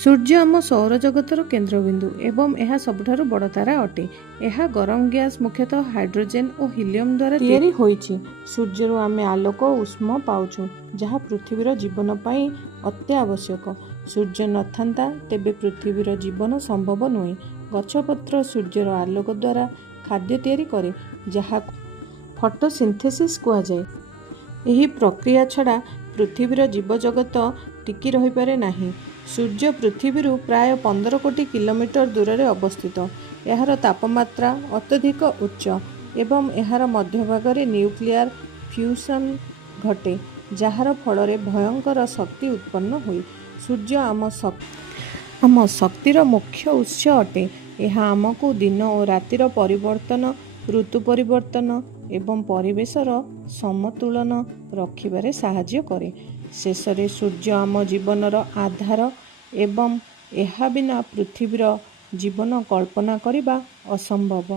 सूर्य आम सौरजगतर केन्द्रबिंदु एवं यह सबुठारु बड़ तारा अटे। यह गरम गैस मुख्यतः हाइड्रोजेन और हीलियम द्वारा तैयारी होइछि। सूर्यरु आमे आलोक और उष्म पाउछु जहाँ पृथ्वीर जीवन पाई अति आवश्यक। सूर्य नथांता तेबे पृथ्वीर जीवन संभव नुहे। गछपत्र सूर्यर आलोक द्वारा खाद्य तैयारी करे जहाँ फोटोसिंथेसिस कुआ जाए। एही प्रक्रिया छड़ा पृथ्वीर जीवजगत टिकी रही पारे नाही। सूर्य पृथ्वी प्राय 15 कोटी किलोमीटर दूर में अवस्थित। यार तापमात्रा अत्यधिक उच्च एवं यार मध्यभाग न्यूक्लियर फ्यूजन घटे जार फल भयंकर शक्ति उत्पन्न हुए। सूर्य आम शक्तिर मुख्य उत्स अटे। यह आमको दिन और रातिर परिवर्तन, ऋतु परिवर्तन एवं परिवेशर समतुलन रखिबारे साहाय्य करे। शेषरे सूर्य आम जीवनर आधार एवं यह बिना पृथ्वीर जीवन कल्पना करिबा असंभव।